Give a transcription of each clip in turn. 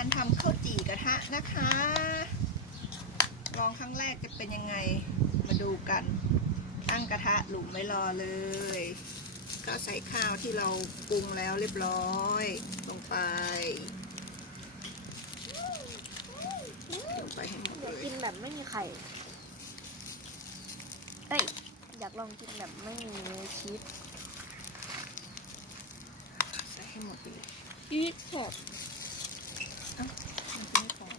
การทำข้าวจี่กระทะนะคะ ลองครั้งแรกจะเป็นยังไงมาดูกัน ตั้งกระทะหลุมไว้รอเลย ก็ใส่ข้าวที่เราปรุงแล้วเรียบร้อย ลงไปลงไปให้หมดอยากเลยกินแบบไม่มีไข่ เอ้ย อยากลองกินแบบไม่มีชีสใส่ให้หมดเลยชีสสดมันจะไม่พอ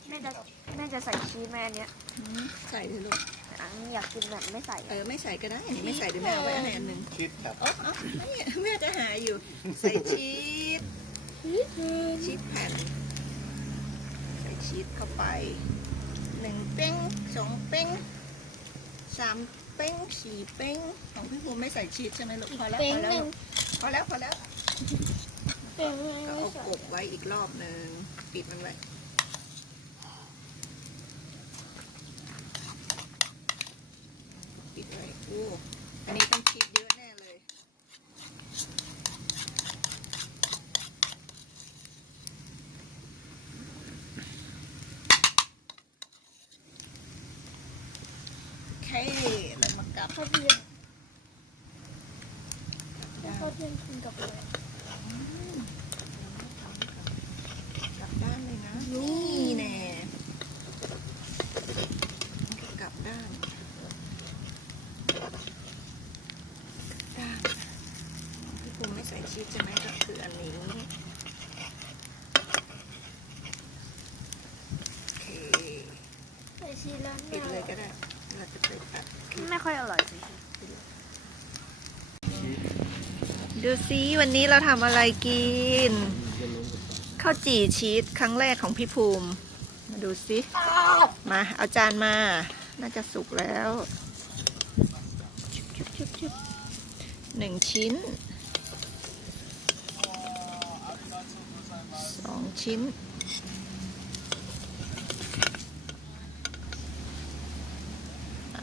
แม่จะแม่จะใส่ชีสไหมอันเนี้ยอืมใส่เลยลูก อันนี้อยากกินแบบไม่ใส่เออไม่ใส่ก็ได้อันนี้ไม่ใส่เดี๋ยวแม่เอาไว้ให้อันหนึ่งคิดแบบเอ๋อเอาไม่แม่จะหาอยู่ ใส่ชีสชีสแผ่น ใส่ชีสเข้าไปหนึ่งเป้งสองเป้งสามเป้งสี่เป้งของพี่ภูมิไม่ใส่ชีสใช่ไหมลูกพอแล้วเป้พงอแล้วหนึ่งลูกพอแล้วพอแล้ว เป็นก็เอากบไว้อีกรอบหนึ่งปิดมันไว้ปิดไว้โอ้อันนี้ต้องชีสเยอะแน่เลย โอเคแล้วมากลับ ข้าวเทียมด้านข้าวเทียมกินกับอะไรกลับด้านเลยนะนี่แน่กลับด้านบด้านพี่ภูมิไม่ใส่ชีสใช่ไหมก็คืออันนี้โอเคใส่ชีสแล้วปิดเลยก็ได้ ไม่ค่อยอร่อยสิดูซิวันนี้เราทำอะไรกิน ข้าวจี่ชีสครั้งแรกของพี่ภูมิ มาดูซิมา เอาจานมา น่าจะสุกแล้วหนึ่งชิ้นสองชิ้น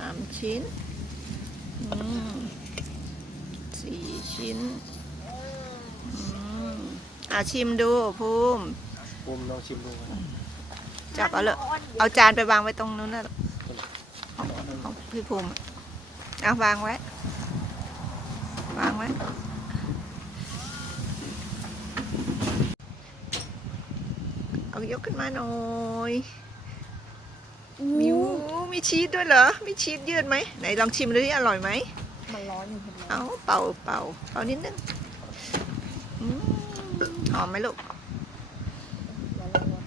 ามชิ้นอืมสี่ชิ้นอืมอ่าชิมดูภูมิภูมิลองชิมดูนะจับเอาเลยเอาจานไปวางไว้ตรงนู้นนะของของพี่ภูมิอะเอาวางไว้ วางไว้เอายกขึ้นมาหน่อย มิวมีชีสด้วยเหรอ มีชีสยืดไหมไหนลองชิมดูที่อร่อยไหมมันร้อนอยู่คนเดียวเอาเป่าเป่าเป่านิดนึงอืมหอมไหมลูกแล้วเราก็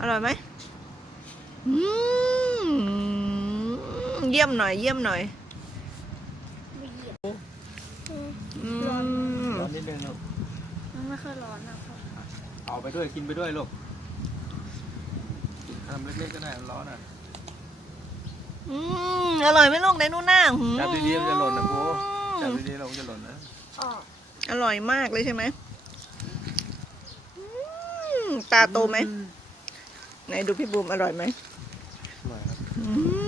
อร่อยไหมอืมเยี่ยมหน่อย เยี่ยมหน่อย ไม่เหยียบ อืม ร้ อนนิดนึงลูกมันไม่ค่อยร้อนนะครับเอาไปด้วยกินไปด้วยลูกทำเล็กๆก็ได้ร้อนอะ อืมอร่อยไหมลูกไหนนู่นหน้าหืมจับดีๆมันจะหล่นนะโบจับดีๆเราจะหล่นนะอ๋ออร่อยมากเลยใช่ไหมอืมตาโตไหมไหนดูพี่บูมอร่อยไหมอร่อยครับ อืครบด้วยม